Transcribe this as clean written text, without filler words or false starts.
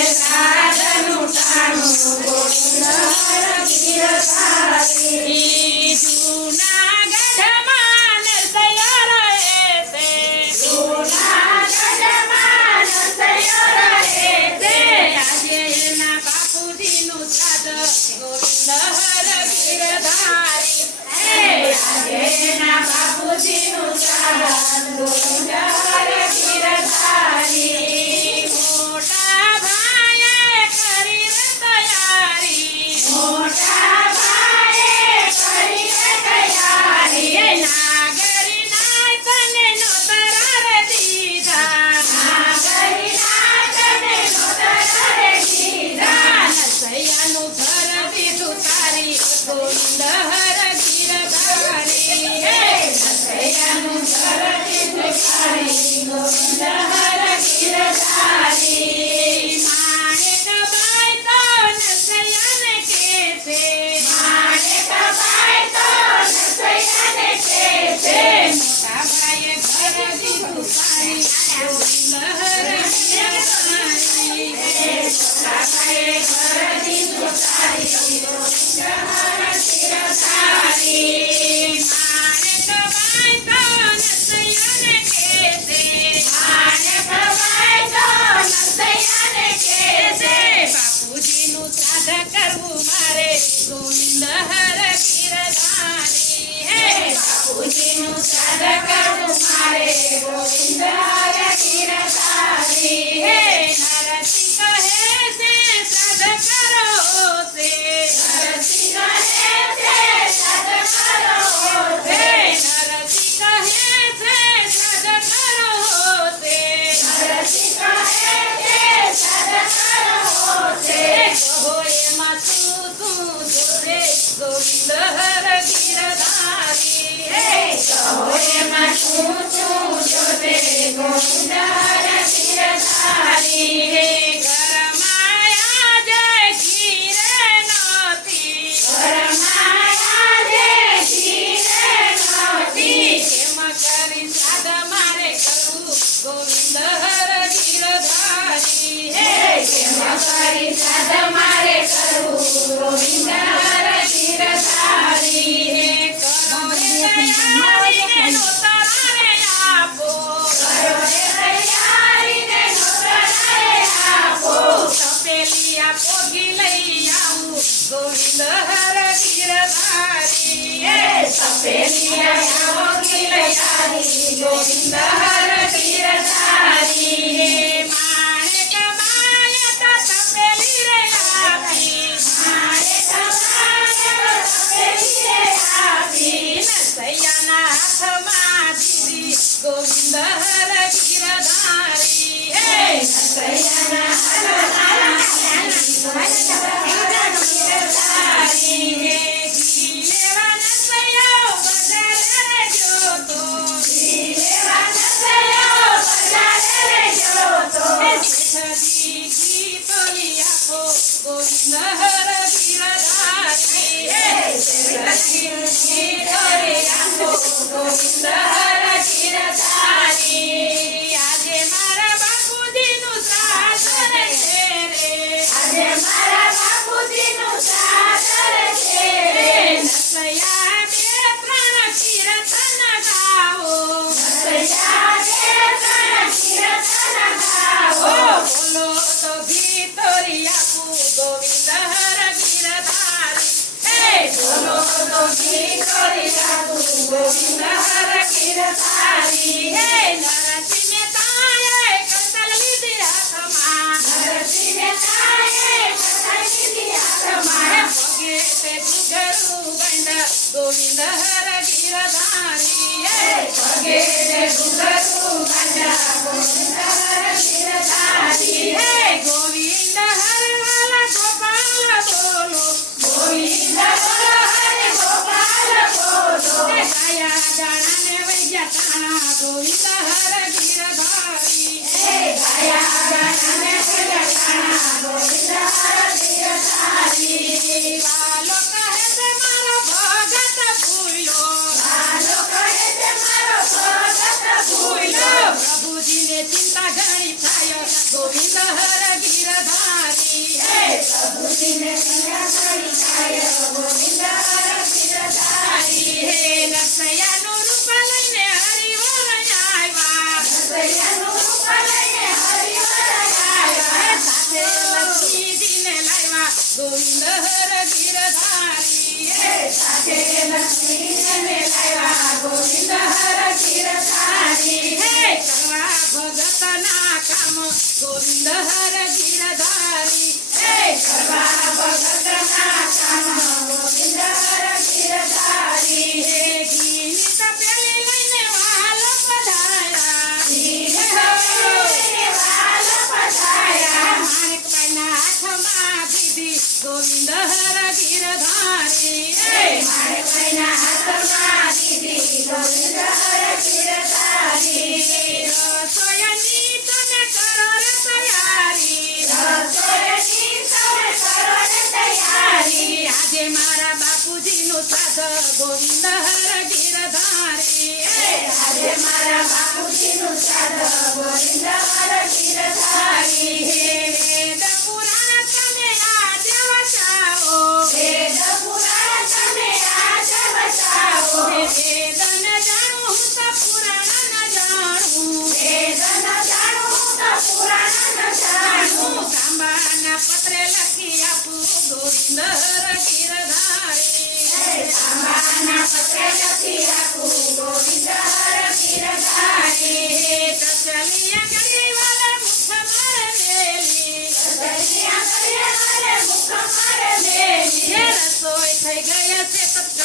સાધનું ટાણું ગોવિંદ હર ગિરધારી જૂનાગઢમાં નરસૈયો રહે છે જૂનાગઢમાં નરસૈયો રહે છે આજે એના બાપુજીનું શ્રાદ્ધ ગોવિંદ હર ગિરધારી આજે એના બાપુજીનું શ્રાદ્ધ ગોવિંદ હર ગિરધારી મોટા ભાઈએ કરી રે તૈયારી મોટા ભાઈએ કરી રે તૈયારી નાગરી નાય તને નોતરા રે દીધા નાગરી નાય તને નોતરા રે દીધા નરસૈયાનું ઘર દીધું તારી ગોવિંદ હર ગિરધારી નરસૈયાનું ઘર દીધું તારી ગોવિંદ હર ગિરધારી માણેકબાઈ તો નરસૈયાને કહેશે માણેકબાઈ તો નરસૈયાને કહેશે મોટા ભાઈએ ઘર દીધું તારી ગોવિંદ હર ગિરધારી મોટા ભાઈએ ઘર દીધું તારી ગોવિંદ હર ગિરધારી માણેકબાઈ તો નરસૈયાને કહેશે માણેકબાઈ તો નરસૈયાને કહેશે બાપુજીનું શ્રાદ્ધ કરવું મારે ગોવિંદ હર ગિરધારી બાપુજીનું શ્રાદ્ધ કરવું મારે ગોવિંદ હર ગિરધારી નરસિંહ કહે છે શ્રાદ્ધ કરો છે નરસિંહ કહે છે શ્રાદ્ધ કરો છે નરસિંહ કહે છે શ્રાદ્ધ કરો છે નરસિંહ કહે છે શ્રાદ્ધ કરો છે કહો એમાં શું જોડે ગોવિંદ હર ગિરધારી કહો એમાં શું જોડે ગોવિંદ હર ગિરધારી ઘરમાં આજે ખીર નહોતી ઘરમાં આજે ખીર નહોતી કેમ કરી શ્રાદ્ધ મારે કરવું ગોવિંદ હર ગિરધારી કેમ કરી શ્રાદ્ધ મારે કરવું ગોવિંદ હર ગિરધારી કરો રે તૈયારીને નોતરા રે આપો કરો રે તૈયારીને નોતરા રે આપો તપેલી આપો ઘી લઈ આવું ગોવિંદ હર ગિરધારી તપેલી આપો ઘી લઈ આવી ગોવિંદ હર ગિરધારી માણેકબાઈએ તો તપેલી રે આપી માણેકબાઈએ તો તપેલી રે આપી નરસૈયાના હાથમાં દીધી ગોવિંદ હર ગિરધારી નરસૈયાના હાથમાં ગિરધારી ઘી લેવા નરસૈયો બજારે રે જોતો ઘી લેવા નરસૈયો બજારે રે જોતો શેઠજી ઘી તોલી આપો ગોવિંદ હર ગિરધારી શેઠજી ઘી તોલી આપો ગોવિંદ હર ગિરધારી આજે મારા બાપુજીનું શ્રાદ્ધ રે છે રે આજે મારા બાપુજીનું શ્રાદ્ધ રે છે રે નરસૈયા બે ત્રણ કીર્તન ગાવો નરસૈયા બે ત્રણ કીર્તન ગાવો બોલો તો ઘી તોરી આપું ગોવિંદ હર ગિરધારી બોલો તો ઘી તોરી આપું ગોવિંદ હર ગિરધારી નરસિંહ મહેતાએ કરતલ લીધી હાથમાં નરસિંહ મહેતાએ કરતલ લીધી હાથમાં પગે તે ઘૂઘરું ગંડ ગોવિંદ હર ગિરધારી પગે તે ઘૂઘરું ગંડ ગોવિંદ હર ગિરધારી ગોવિંદ હર વાલા ગોપાલ બોલો ગોવિંદ હર ગોપાલ બોલો ગાયા ગાણાને વૈયા તાણા ગોવિંદ હર ગિરધારી ગાયા ગાણાને વૈયા તાણા ગોવિંદ હર ગિરધારી વાલો કહે છે મારો ભગત ભૂલો વાલો કહે છે મારો ભગત ભૂલો પ્રભુજીને ચિંતા ઘણી થાય ગોવિંદ હર ગિરધારી હે પ્રભુજીને કયા સાડી ખાય ગોવિંદ હર ગિરધારી હે નરસૈયાનું રૂપ લઈને હરિવર આવ્યા નરસૈયાનું રૂપ લઈને હરિવર આવ્યા સાથે લક્ષ્મીજીને લાવ્યા ગોવિંદ હર ગિરધારી હે સાથે લક્ષ્મીજીને લાવ્યા ગોવિંદ હર ગિરધારી હે કરવા ભગતના કામ ગોવિંદ હર ગિરધારી હે કરવા ભગતના કામ ગોવિંદ હર ગિરધારી હે ઘીની તપેલી લઈને વાલ પધાર્યા ઘીની તપેલી લઈને વાલ પધાર્યા માણેકબાઈના હાથમાં દીધી ગોવિંદ હર ગિરધારી હે માણેકબાઈના હાથમાં દીધી ગોવિંદ હર ગિરધારી રસોઈની તમે કરો રે તૈયારી રસોઈની તમે કરો રે તૈયારી આજે મારા બાપુજીનું શ્રાદ્ધ ગોવિંદ હર ગિરધારી આજે મારા બાપુજીનું શ્રાદ્ધ ગોવિંદ હર ગિરધારી હે વેદ પુરાણ તમે આજે વચાવો વેદ પુરાણ તમે આજે વચાવો વેદ ન જાણું હું તો પુરાણ ન જાણું વેદ ન જાણું હું તો પુરાણ ન જાણું તાંબાના પત્રે લખી આપું ગોવિંદ હર ગિરધારી તાંબાના પત્રે લખી આપું ગોવિંદ હર ગિરધારી તસલિયા કરી વાલે મુખ મારે મેલી તસલિયા કરી વાલે મુખ મારે મેલી રસોઈ થઈ ગઈ છે